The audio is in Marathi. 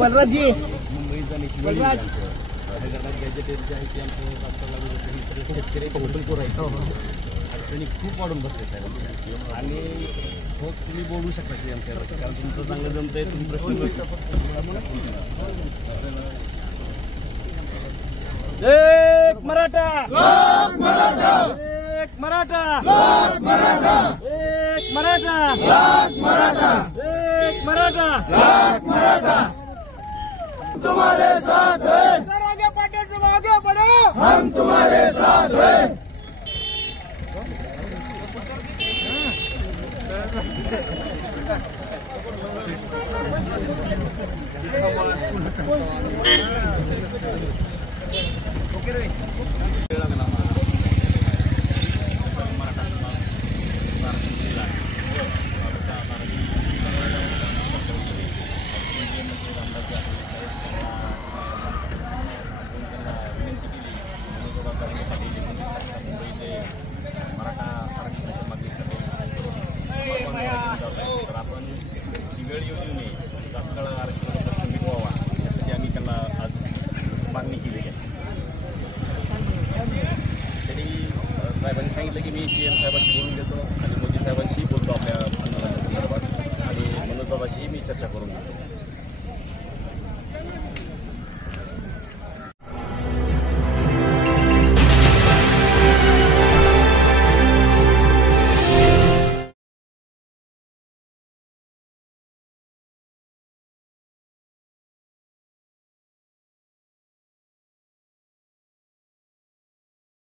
बलराजी बलराज हैदराबाद गॅजेटेड जे आहे ते आमचं सगळे शेतकरी कौटुंबिक आहेत अडचणी खूप वाढून बसले साहेब आणि हो तुम्ही बोलू शकता की आमच्या कारण तुमचं चांगलं जमत आहे तुम्ही प्रश्न एक मराठा एक मराठा एक मराठा एक मराठा तुम्हारे साथ हैं। आगे पाटिल तुम आगे बढ़ो, हम तुम्हारे साथ हैं। मराठा आरक्षणाच्या मागणीसाठी तर आपण ही वेळ येऊ नये तात्काळ आरक्षणाचा प्रश्न मिटवावा यासाठी आम्ही त्यांना आज मागणी केली आहे. त्यांनी साहेबांनी सांगितलं की मी CM साहेबांशी बोलून घेतो आणि मोदी साहेबांशीही बोलतो आपल्या आंदोलनाच्या संदर्भात आणि मनोज बाबाशीही मी चर्चा करून घेतो.